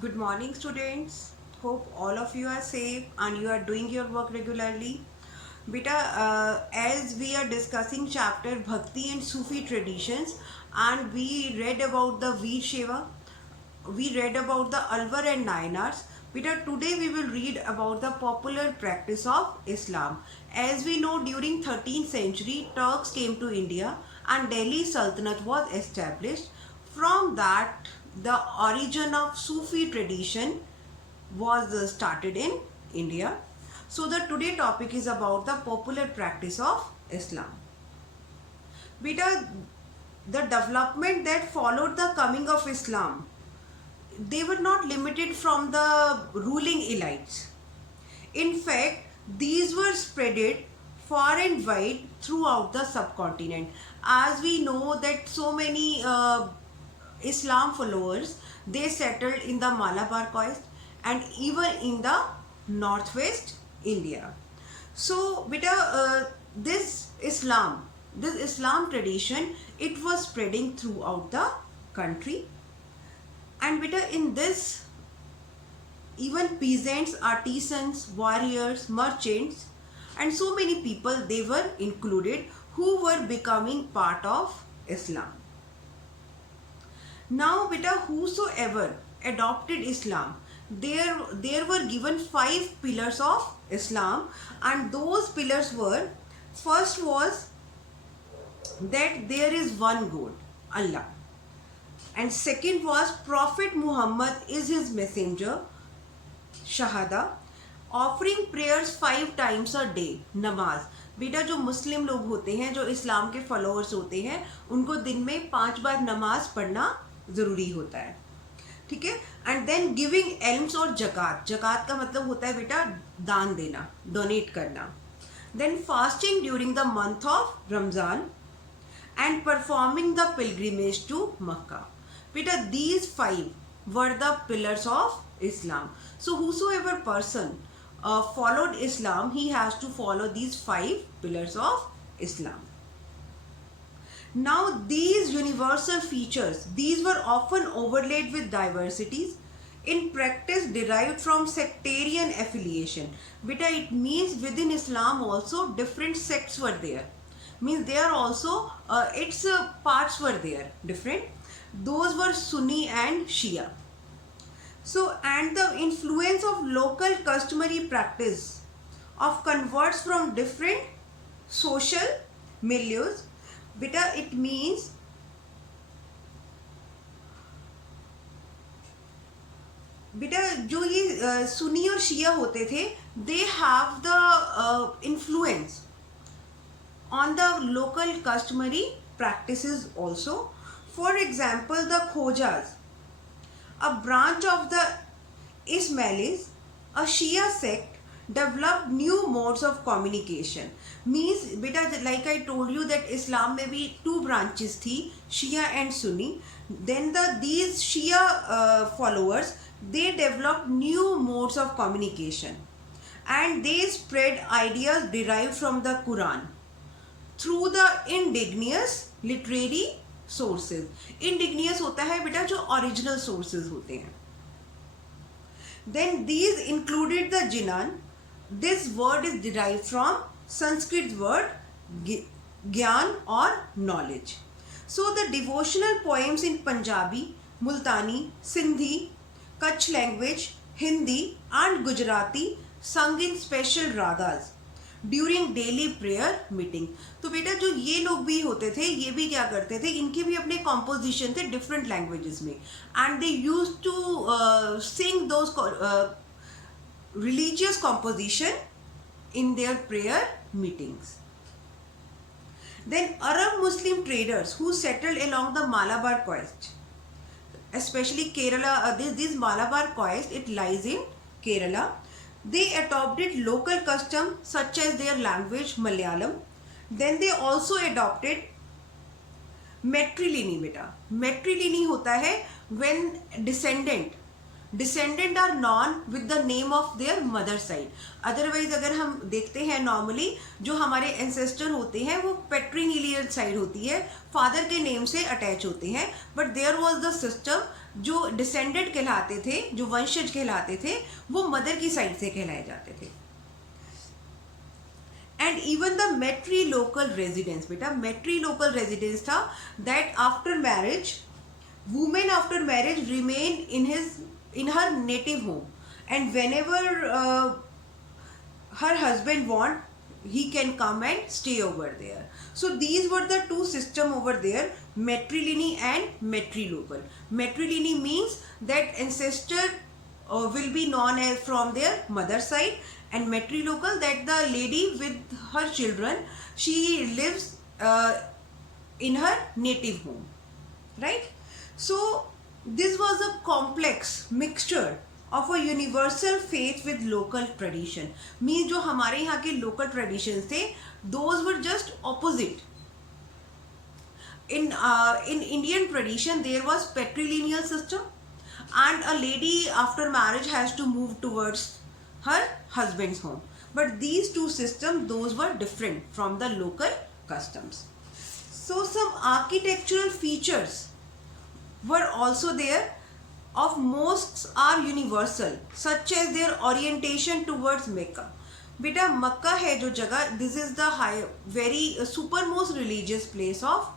Good morning, students. Hope all of you are safe and you are doing your work regularly. Beta, as we are discussing chapter Bhakti and Sufi traditions, and we read about the Veer Sheva, we read about the Alwar and Nayanars. Beta, today we will read about the popular practice of Islam. As we know, during 13th century, Turks came to India and Delhi Sultanate was established. From that, the origin of Sufi tradition was started in India. So the today topic is about the popular practice of Islam. Beta, the development that followed the coming of Islam, they were not limited from the ruling elites. In fact, these were spreaded far and wide throughout the subcontinent. As we know that so many Islam followers, they settled in the Malabar coast and even in the northwest India. So, beta, this Islam tradition, it was spreading throughout the country. And beta, in this, even peasants, artisans, warriors, merchants, and so many people, they were included who were becoming part of Islam. Now, beta, whosoever adopted Islam, there were given 5 pillars of Islam, and those pillars were: first was that there is one God, Allah, and second was Prophet Muhammad is his messenger, Shahada, offering prayers 5 times a day, नमाज. बेटा, जो मुस्लिम लोग होते हैं, जो इस्लाम के followers होते हैं, उनको दिन में 5 बार नमाज पढ़ना ज़रूरी होता है. ठीक है. एंड देन गिविंग एल्म्स और जक़ात. जक़ात का मतलब होता है बेटा दान देना, डोनेट करना. Then fasting during the month of Ramzan and performing the pilgrimage to Makkah. Beta, these 5 were the pillars of Islam. So whosoever person followed Islam, he has to follow these 5 pillars of Islam. Now these universal features, these were often overlaid with diversities in practice derived from sectarian affiliation. Beta, it means within Islam also different sects were there. Means they are also its parts were there different. Those were Sunni and Shia. So, and the influence of local customary practice of converts from different social milieux. Beta, it means बेटा जो ये सुन्नी और शिया होते थे, they have the influence on the local customary practices also. For example, the Khojas, a branch of the Ismailis, a Shia sect, developed new modes of communication. Means beta, like I told you that Islam में भी 2 branches थी, Shia and Sunni. Then these Shia followers, they developed new modes of communication and they spread ideas derived from the Quran through the indigenous literary sources. Indigenous होता है बेटा जो original sources होते हैं. Then these included the Jinan. This word is derived from Sanskrit word Gyan or knowledge. So the devotional poems in Punjabi, Multani, Sindhi, Kutch language, Hindi and Gujarati sung in special ragas during daily prayer meeting. तो बेटा जो ये लोग भी होते थे, ये भी क्या करते थे, इनके भी अपने कॉम्पोजिशन थे डिफरेंट लैंग्वेजेस में, and they use to sing those religious composition in their prayer meetings. Then Arab Muslim traders who settled along the Malabar coast, especially Kerala, this Malabar coast, it lies in Kerala. They adopted local custom such as their language Malayalam. Then they also adopted matrilineal. बेटा matrilineal होता है when descendant are known with the name of their mother side. Otherwise अगर हम देखते हैं normally जो हमारे ancestor होते हैं वो patrilineal side होती है, father के name से attach होते हैं. But there was the system जो डिसेंडेड कहलाते थे, जो वंशज कहलाते थे, वो मदर की साइड से कहलाए जाते थे. एंड इवन द मेट्रीलोकल रेजिडेंस, बेटा मेट्रीलोकल रेजिडेंस था that after marriage, women after marriage remain in her native home, and whenever her husband want, he can come and stay over there. So these were the two system over there, matrilineal and matrilocal. Matrilineal means that ancestor will be known as from their mother side, and matrilocal that the lady with her children, she lives in her native home, right? So this was a complex mixture of a universal faith with local tradition. Means जो हमारे यहाँ के local traditions थे, those were just opposite. In Indian tradition, there was patrilineal system, and a lady after marriage has to move towards her husband's home. But these two systems, those were different from the local customs. So some architectural features were also there of mosques are universal, such as their orientation towards Mecca. बेटा मक्का है जो जगह, this is the high, very supermost religious place of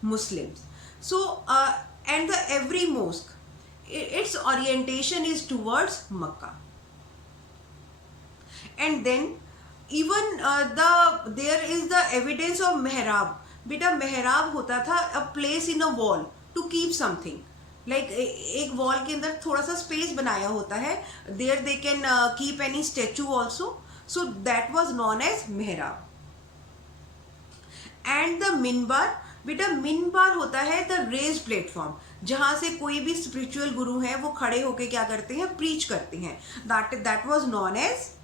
Muslims. So and the every mosque, its orientation is towards Mecca. And then even there is the evidence of mehrab. बेटा मेहराब होता था a place in a wall to keep something, like एक wall के अंदर थोड़ा सा space बनाया होता है, there they can keep any statue also, so that was known as मेहराब. And the minbar, बेटा मिनबार होता है the raised platform, जहाँ से कोई भी स्पिरिचुअल गुरु हैं वो खड़े होके क्या करते हैं, प्रीच करते हैं. that was known as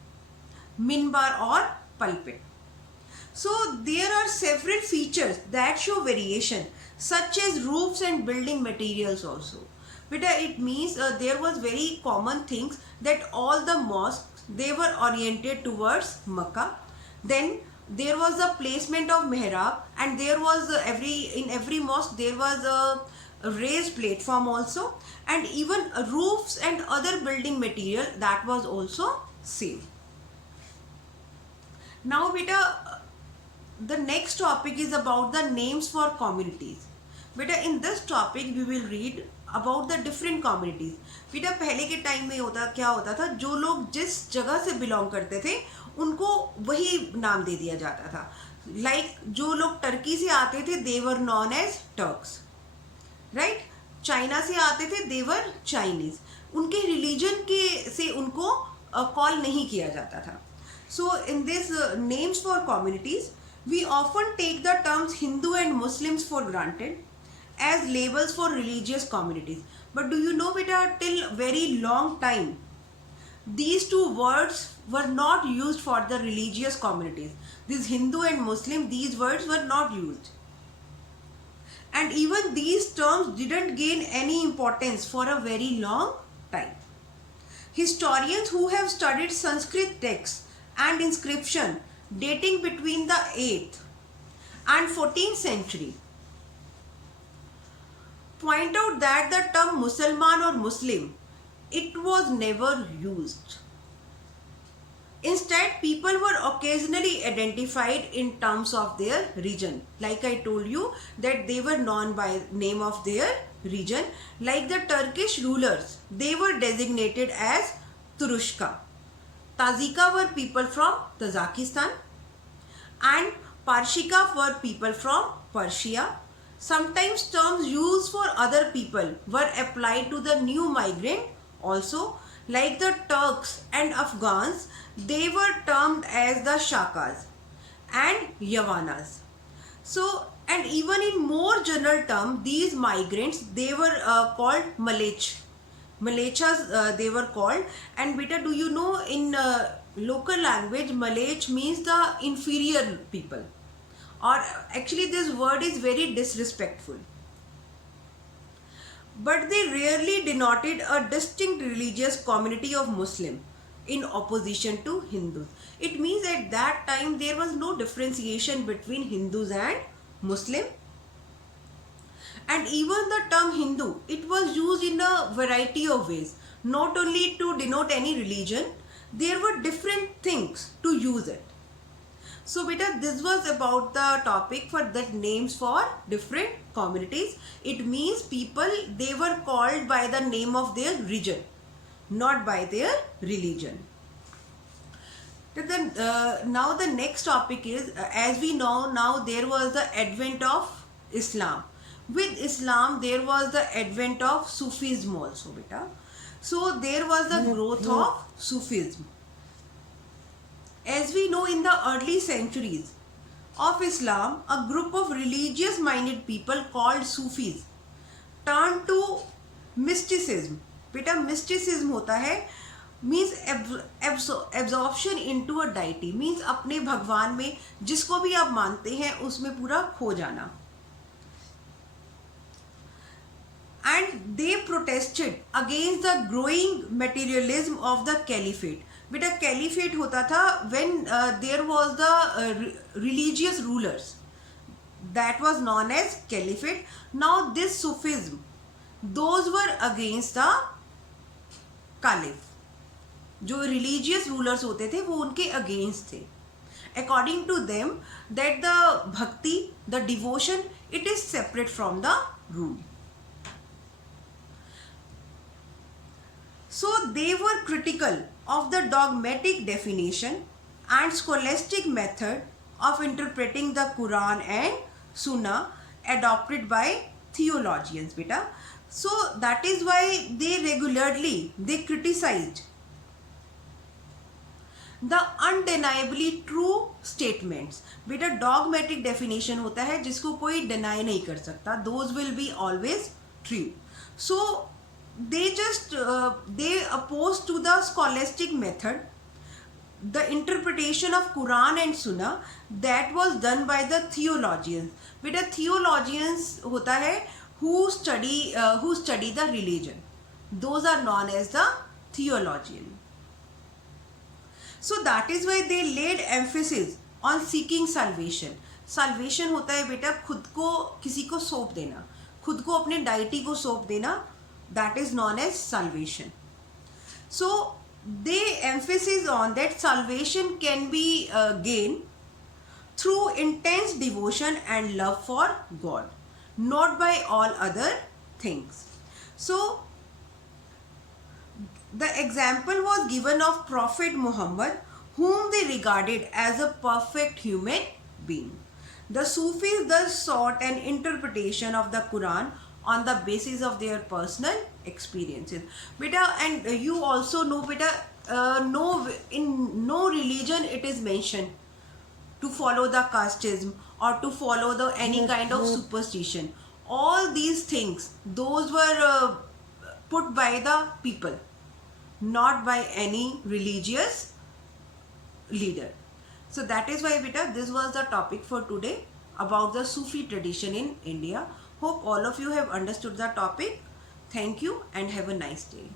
minbar or pulpit. So there are several features that show variation, such as roofs and building materials also. Beta, it means there was very common things that all the mosques, they were oriented towards Makkah. Then there was the placement of mihrab, and there was in every mosque there was a raised platform also, and even roofs and other building material that was also same. Now beta, the next topic is about the names for communities. बेटा in this topic we will read about the different communities. बेटा पहले के time में क्या होता था, जो लोग जिस जगह से बिलोंग करते थे उनको वही नाम दे दिया जाता था. Like जो लोग टर्की से आते थे, they were known as Turks, right? China से आते थे, they were Chinese. उनके रिलीजन के से उनको कॉल नहीं किया जाता था. So in this names for communities, we often take the terms Hindu and Muslims for granted as labels for religious communities. But do you know, beta, till very long time, these two words were not used for the religious communities. This Hindu and Muslim, these words were not used. And even these terms didn't gain any importance for a very long time. Historians who have studied Sanskrit texts and inscription dating between the 8th and 14th century point out that the term Musalman or Muslim, it was never used. Instead, people were occasionally identified in terms of their region. Like I told you that they were known by name of their region. Like the Turkish rulers, they were designated as Turushka. Tazika were people from Tajikistan, and Parshika were people from Persia. Sometimes terms used for other people were applied to the new migrant also, like the Turks and Afghans, they were termed as the Shakas and Yavanas. So, and even in more general term, these migrants, they were called Malech. Malechas they were called. And beta, do you know in local language, Malech means the inferior people. Or actually this word is very disrespectful. But they rarely denoted a distinct religious community of Muslim in opposition to Hindus. It means at that time there was no differentiation between Hindus and Muslim. And even the term Hindu, it was used in a variety of ways, not only to denote any religion, there were different things to use it. So beta, this was about the topic for that names for different communities. It means people, they were called by the name of their region, not by their religion. Then now the next topic is, as we know now, there was the advent of Islam. With Islam there was the advent of Sufism also beta. So there was the growth of Sufism. As we know, in the early centuries of Islam, a group of religious minded people called Sufis turned to mysticism. बेटा mysticism होता है means absorption into a deity, means अपने भगवान में जिसको भी आप मानते हैं उसमें पूरा खो जाना. And they protested against the growing materialism of the caliphate. बेटा caliphate होता था when there was the religious rulers, that was known as caliphate. Now this Sufism, those were against the caliph. जो religious rulers होते थे वो उनके against थे. According to them, that the bhakti, the devotion, it is separate from the rule. So they were critical of the dogmatic definition and scholastic method of interpreting the Quran and Sunnah adopted by theologians beta. So that is why they criticized the undeniably true statements. बेटा dogmatic definition होता है जिसको कोई deny नहीं कर सकता, those will be always true. So they opposed to the scholastic method, the interpretation of Quran and Sunnah that was done by the theologians. बेटा theologians होता है who study the religion, those are known as the theologian. So that is why they laid emphasis on seeking salvation. Salvation होता है बेटा खुद को किसी को सौंप देना, खुद को अपने deity को सौंप देना, that is known as salvation. So they emphasis on that salvation can be gained through intense devotion and love for God, not by all other things. So the example was given of Prophet Muhammad, whom they regarded as a perfect human being. The Sufis thus sought an interpretation of the Quran on the basis of their personal experiences. Beta, and you also know beta, in no religion it is mentioned to follow the casteism or to follow the any kind of superstition. All these things, those were put by the people, not by any religious leader. So that is why beta, this was the topic for today about the Sufi tradition in India. Hope all of you have understood the topic. Thank you and have a nice day.